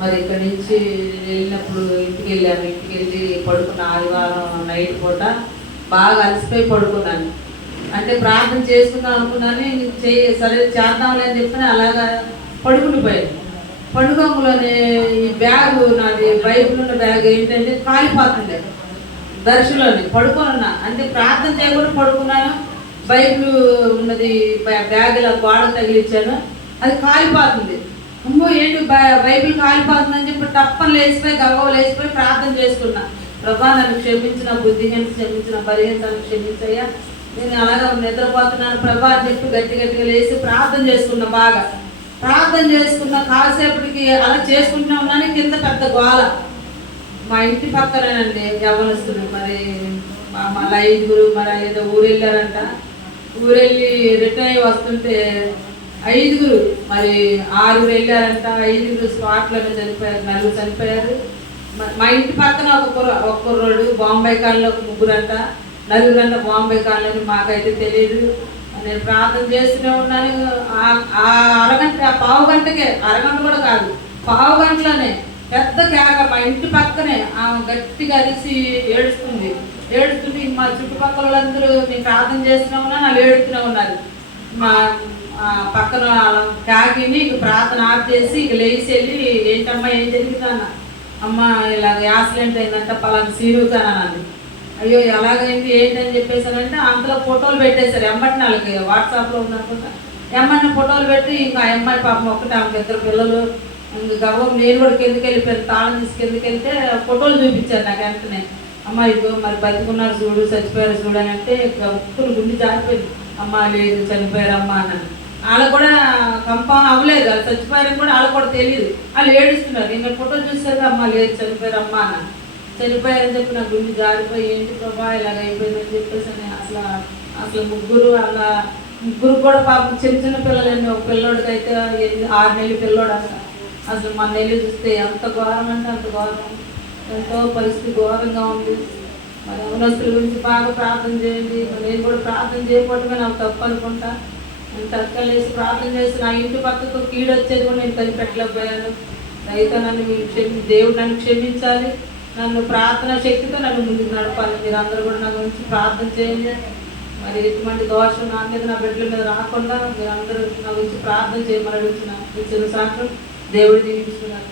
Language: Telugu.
మరి ఇక్కడి నుంచి వెళ్ళినప్పుడు ఇంటికి వెళ్ళాము. ఇంటికి వెళ్ళి పడుకున్న ఆదివారం నైట్ పూట బాగా అలసిపోయి పడుకున్నాను. అంటే ప్రార్థన చేసుకుందాం అనుకున్నాను, సరే చేద్దాంలే అని చెప్పి అలాగా పడుకునిపోయాను. పండుగంలోనే ఈ బ్యాగ్, నాది బైబిల్ ఉన్న బ్యాగ్ ఏంటంటే కాలిపోతుంది. దర్శనంలోనే పడుకోనున్నా, అంటే ప్రార్థన చేయకుండా పడుకున్నాను. బైబిల్ ఉన్నది బ్యాగ్ ఇలా గోడ తగిలించాను, అది కాలిపోతుంది. అమ్మో ఏంటి బైబిల్ కాలిపోతుందని చెప్పి టప్పని లేచిపోయి గవ్వ లేచిపోయి ప్రార్థన చేసుకున్నా. ప్రభా నన్ను క్షమించిన, బుద్ధిహీన క్షమించిన, బలహీనతను క్షమించయ్యా, నేను అలాగా నిద్రపోతున్నాను ప్రభా అని చెప్పి గట్టి గట్టిగా లేచి ప్రార్థన చేసుకున్నా. బాగా ప్రార్థన చేసుకున్న కాసేపటికి అలా చేసుకుంటూనే ఉన్నాను. కింద పెద్ద గోల. మా ఇంటి పక్కనేనండి యవ్వనస్తులు, మరి మళ్ళీ 5గురు మరి ఏదో ఊరు వెళ్ళారంట. ఊరెళ్ళి రిటర్న్ అయ్యి వస్తుంటే 5గురు మరి 6గురు వెళ్ళారంట. 5గురు స్పాట్లోనే చనిపోయారు, 4 చనిపోయారు. మా ఇంటి పక్కన ఒక కుర్రోడు బాంబే కాలంలో 3 అంట, 4 అంట బాంబే కాలంలో. మాకైతే తెలియదు. నేను ప్రార్థన చేస్తూనే ఉన్నాను. ఆ అరగంట, పావు గంటకే, అరగంట కూడా కాదు, పావు గంటలోనే పెద్ద కేక. మా ఇంటి పక్కనే ఆమె గట్టిగా అరిసి ఏడుస్తుంది. మా చుట్టుపక్కల వాళ్ళందరూ నేను ప్రార్థన చేస్తూనే ఉన్నాను, వాళ్ళు ఏడుస్తూనే ఉన్నారు. మా పక్కన కేకని ప్రార్థన ఆఫ్ చేసి ఇక లేచి వెళ్ళి, ఏంటమ్మా ఏం జరిగిందన్న. అమ్మ ఇలాగ యాక్సిడెంట్ అయిందంట పలానా సీరుతానని. అయ్యో ఎలాగైంది ఏంటని చెప్పేసానంటే అంతలో ఫోటోలు పెట్టేశారు. ఎమ్మటి వాళ్ళకి వాట్సాప్లో ఉందనుకుంటా. ఎమ్మటిని ఫోటోలు పెట్టి ఇంకా అమ్మాయి పాపం ఒక్కటి, ఆమెకు 2 పిల్లలు. ఇంక గవ్వం నేను కూడా కిందకి వెళ్ళిపోయాను. తాళం తీసి కిందకి వెళ్తే ఫోటోలు చూపించారు నాకు. వెంటనే అమ్మ ఇదిగో మరి బతికున్నారు చూడు, చచ్చిపోయారు చూడు అని అంటే ఒక్కరు గుండె జారిపోయింది. అమ్మ లేదు చనిపోయారమ్మా అన్నాను. వాళ్ళకు కూడా కంఫర్మ్ అవ్వలేదు, వాళ్ళు చచ్చిపోయారని కూడా వాళ్ళకు కూడా తెలియదు. వాళ్ళు ఏడుస్తున్నారు. నేను ఫోటో చూసాక అమ్మ లేదు చనిపోయారమ్మా అన్నాను. చనిపోయారని చెప్పి నా గుండె జారిపోయి ఏంటి ప్రభా ఇలాగ అయిపోయిందని చెప్పేసి అసలు ముగ్గురు కూడా పాపం చిన్న చిన్న పిల్లలండి. ఒక పిల్లోడికి అయితే 6 నెలల పిల్లోడు అంట. అసలు మన నెల్లి చూస్తే ఎంత ఘోరం అంటే అంత ఘోరం, ఎంతో పరిస్థితి ఘోరంగా ఉంది. మరి యవనస్తుల గురించి బాగా ప్రార్థన చేయండి. నేను కూడా ప్రార్థన చేయకపోవటమే నాకు తప్పు అనుకుంటా. నేను తక్కువలేసి ప్రార్థన చేసి నా ఇంటి పక్కకు కీడొచ్చేది కూడా నేను కనిపెట్టలేకపోయాను. దయతో దేవుడు నన్ను క్షమించాలి. నన్ను ప్రార్థన శక్తితో నన్ను ముందుకు నడపాలి. మీరు అందరూ కూడా నా గురించి ప్రార్థన చేయండి. మరి ఎటువంటి దోషం నా మీద, నా బిడ్డల మీద రాకుండా మీరు అందరూ నా గురించి ప్రార్థన చేయమని అడుగుతున్నాను. ఇచ్చిన సాక్షం దేవుడు దీవిస్తున్నారు.